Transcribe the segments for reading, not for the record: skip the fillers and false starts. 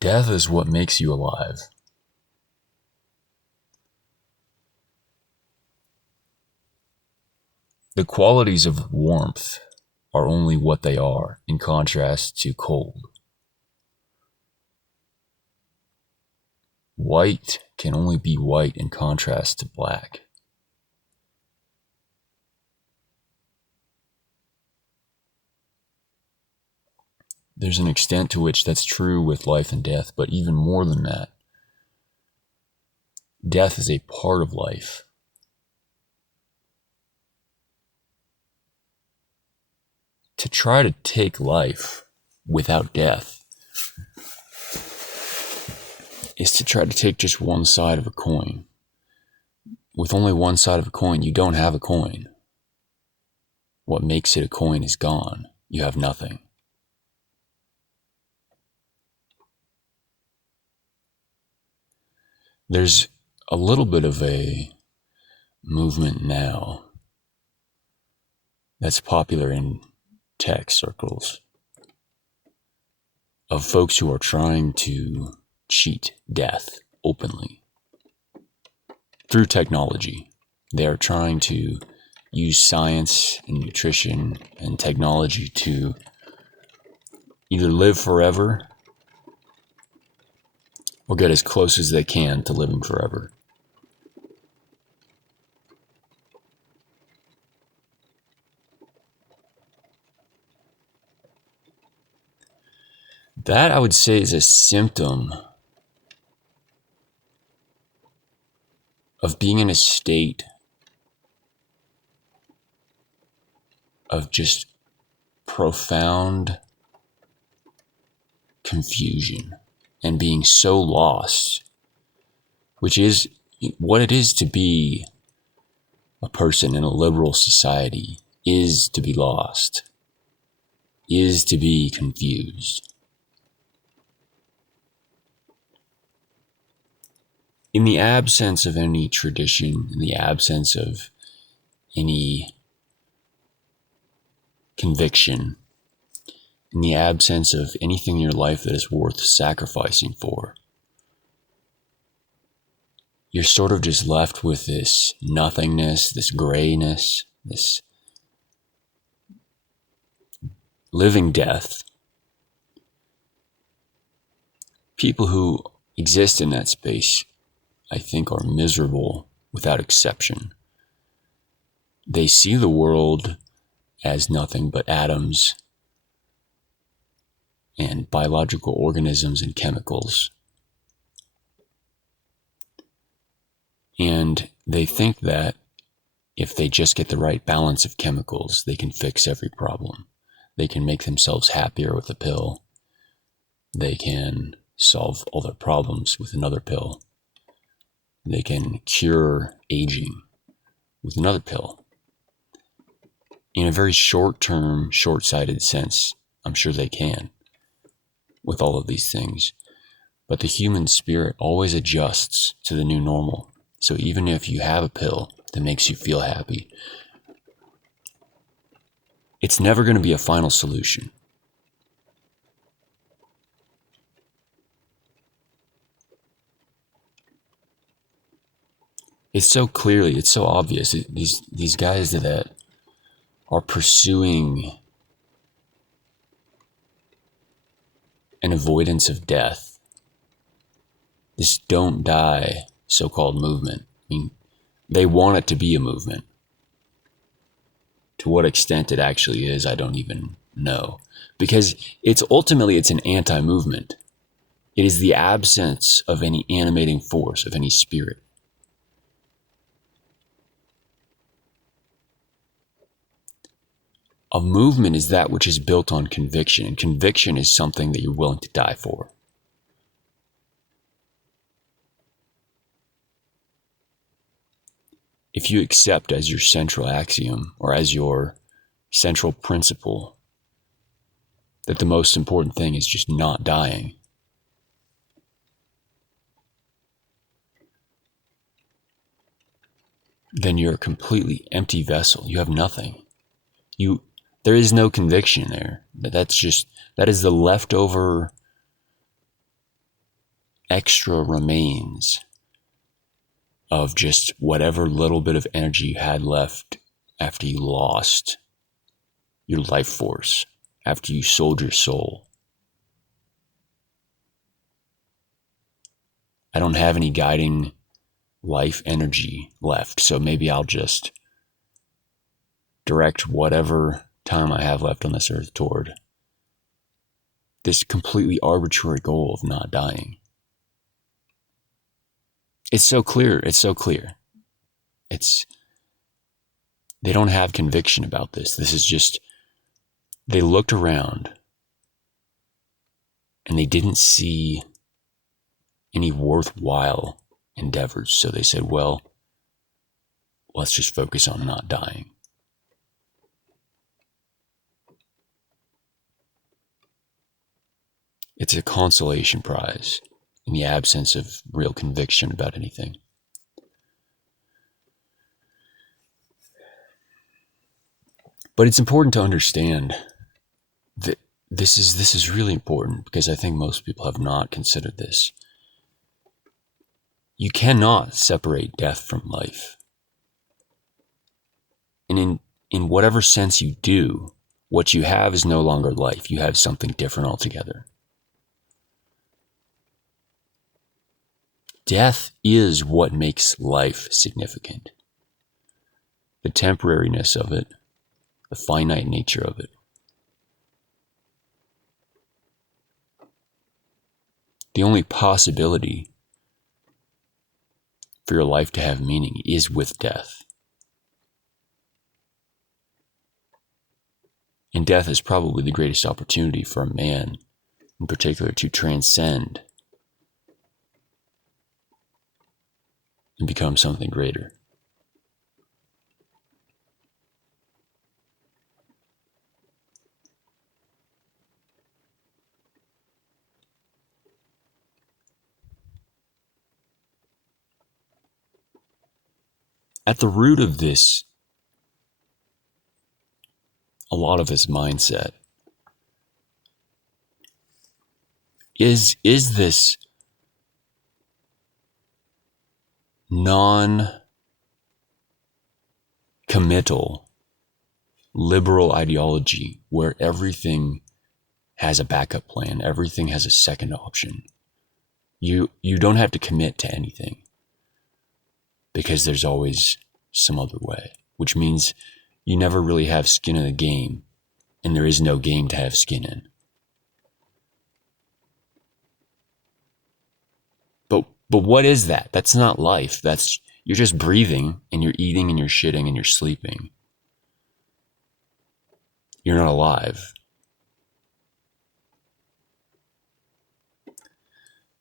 Death is what makes you alive. The qualities of warmth are only what they are in contrast to cold. White can only be white in contrast to black. There's an extent to which that's true with life and death, but even more than that, death is a part of life. To try to take life without death is to try to take just one side of a coin. With only one side of a coin, you don't have a coin. What makes it a coin is gone. You have nothing. There's a little bit of a movement now that's popular in tech circles of folks who are trying to cheat death openly through technology. They are trying to use science and nutrition and technology to either live forever or get as close as they can to living forever. That, I would say, is a symptom of being in a state of just profound confusion and being so lost, which is what it is to be a person in a liberal society, is to be lost, is to be confused. In the absence of any tradition, in the absence of any conviction, in the absence of anything in your life that is worth sacrificing for, you're sort of just left with this nothingness, this grayness, this living death. People who exist in that space, I think, are miserable without exception. They see the world as nothing but atoms and biological organisms and chemicals. And they think that if they just get the right balance of chemicals, they can fix every problem. They can make themselves happier with a pill. They can solve all their problems with another pill. They can cure aging with another pill. In a very short-term, short-sighted sense, I'm sure they can with all of these things. But the human spirit always adjusts to the new normal. So even if you have a pill that makes you feel happy, it's never going to be a final solution. It's so obvious. These guys that are pursuing an avoidance of death, this don't die so-called movement. I mean, they want it to be a movement. To what extent it actually is, I don't even know. Because it's an anti-movement. It is the absence of any animating force, of any spirit. A movement is that which is built on conviction, and conviction is something that you're willing to die for. If you accept as your central axiom or as your central principle that the most important thing is just not dying, then you're a completely empty vessel. You have nothing. There is no conviction there. That is the leftover extra remains of just whatever little bit of energy you had left after you lost your life force, after you sold your soul. I don't have any guiding life energy left, so maybe I'll just direct whatever time I have left on this earth toward this completely arbitrary goal of not dying. It's so clear. It's so clear. They don't have conviction about this. This is just, they looked around and they didn't see any worthwhile endeavors. So they said, well, let's just focus on not dying. It's a consolation prize in the absence of real conviction about anything. But it's important to understand that this is really important, because I think most people have not considered this. You cannot separate death from life. And in whatever sense you do, what you have is no longer life. You have something different altogether. Death is what makes life significant. The temporariness of it, the finite nature of it. The only possibility for your life to have meaning is with death. And death is probably the greatest opportunity for a man, in particular, to transcend and become something greater. At the root of this, a lot of his mindset is this non-committal liberal ideology where everything has a backup plan, everything has a second option. You don't have to commit to anything because there's always some other way, which means you never really have skin in the game, and there is no game to have skin in. But what is that? That's not life. You're just breathing, and you're eating, and you're shitting, and you're sleeping. You're not alive.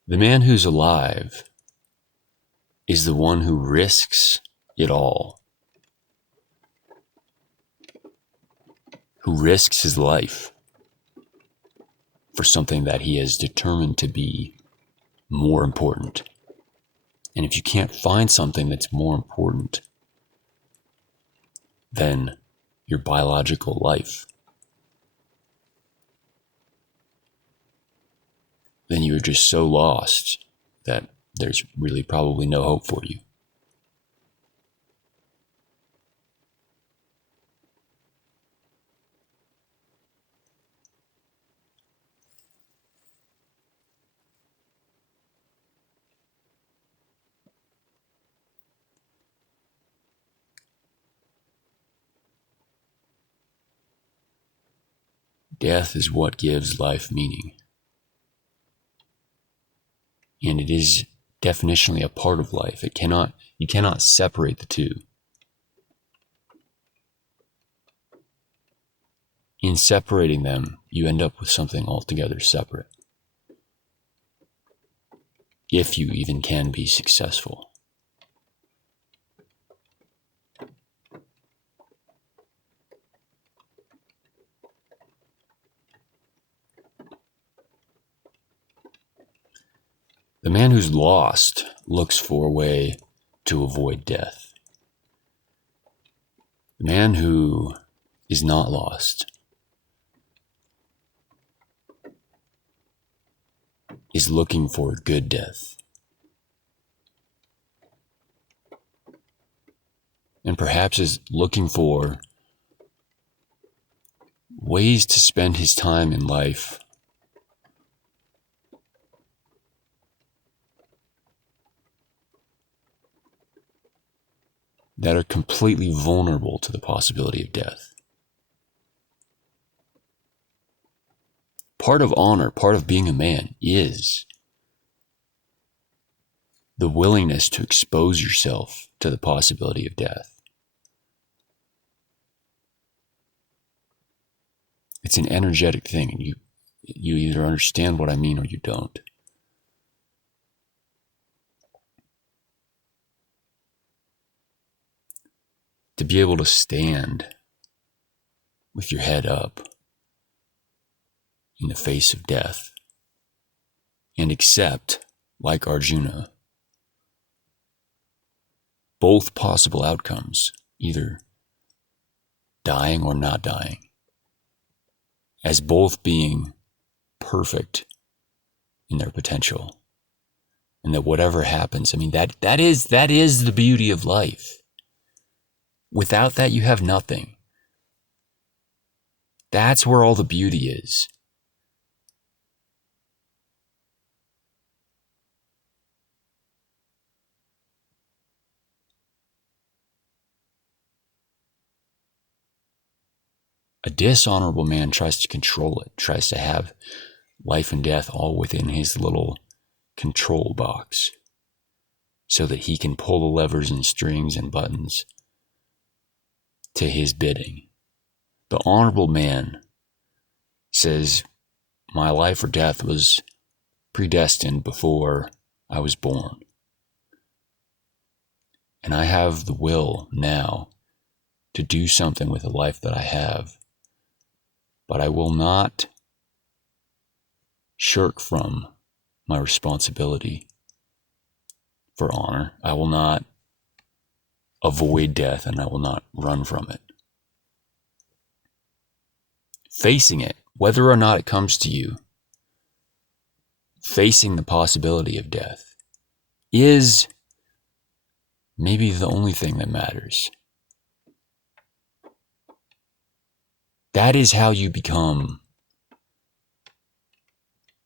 The man who's alive is the one who risks it all, who risks his life for something that he is determined to be more important. And if you can't find something that's more important than your biological life, then you are just so lost that there's really probably no hope for you. Death is what gives life meaning. And it is definitionally a part of life. You cannot separate the two. In separating them, you end up with something altogether separate. If you even can be successful. The man who's lost looks for a way to avoid death. The man who is not lost is looking for a good death. And perhaps is looking for ways to spend his time in life that are completely vulnerable to the possibility of death. Part of honor, part of being a man, is the willingness to expose yourself to the possibility of death. It's an energetic thing, and you either understand what I mean or you don't. To be able to stand with your head up in the face of death and accept, like Arjuna, both possible outcomes, either dying or not dying, as both being perfect in their potential. And that whatever happens, I mean, that is the beauty of life. Without that, you have nothing. That's where all the beauty is. A dishonorable man tries to control it, tries to have life and death all within his little control box so that he can pull the levers and strings and buttons to his bidding. The honorable man says, my life or death was predestined before I was born. And I have the will now to do something with the life that I have. But I will not shirk from my responsibility for honor. I will not avoid death, and I will not run from it. Facing it, whether or not it comes to you, facing the possibility of death is maybe the only thing that matters. That is how you become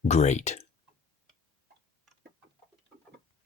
great.